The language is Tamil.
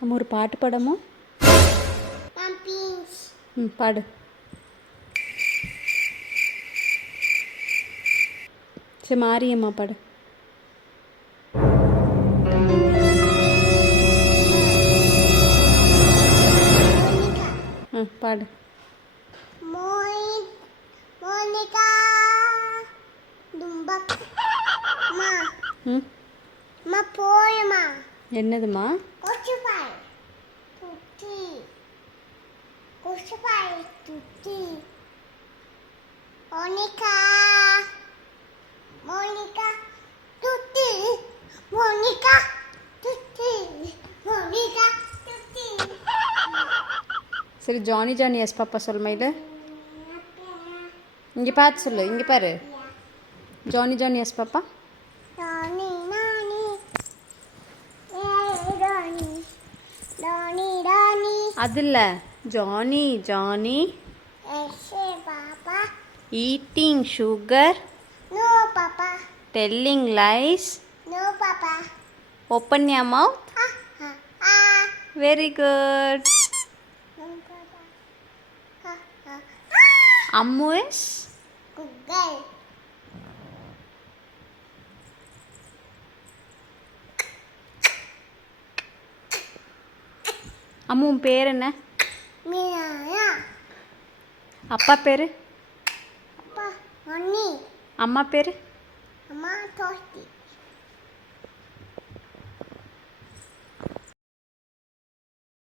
அம்மா ஒரு பாட்டு பாடமோ? பாடு. சரி மாரியம்மா பாடு. பாடு. என்னதுமா? சரி ஜானி ஜானி எஸ் பாப்பா சொல் மயிலு. இங்கே பார்த்து சொல்லு, இங்கே பாரு. ஜானி ஜானி எஸ் பாப்பா. அது இல்லை, Johnny Johnny eating sugar, no papa, telling lies, no papa, open your mouth, very good. no papa, Ammu is good girl, Ammu உன் பேர் என்ன? Mia, அப்பா பேர்? papa, honey, அம்மா பேர்? mama, toasty.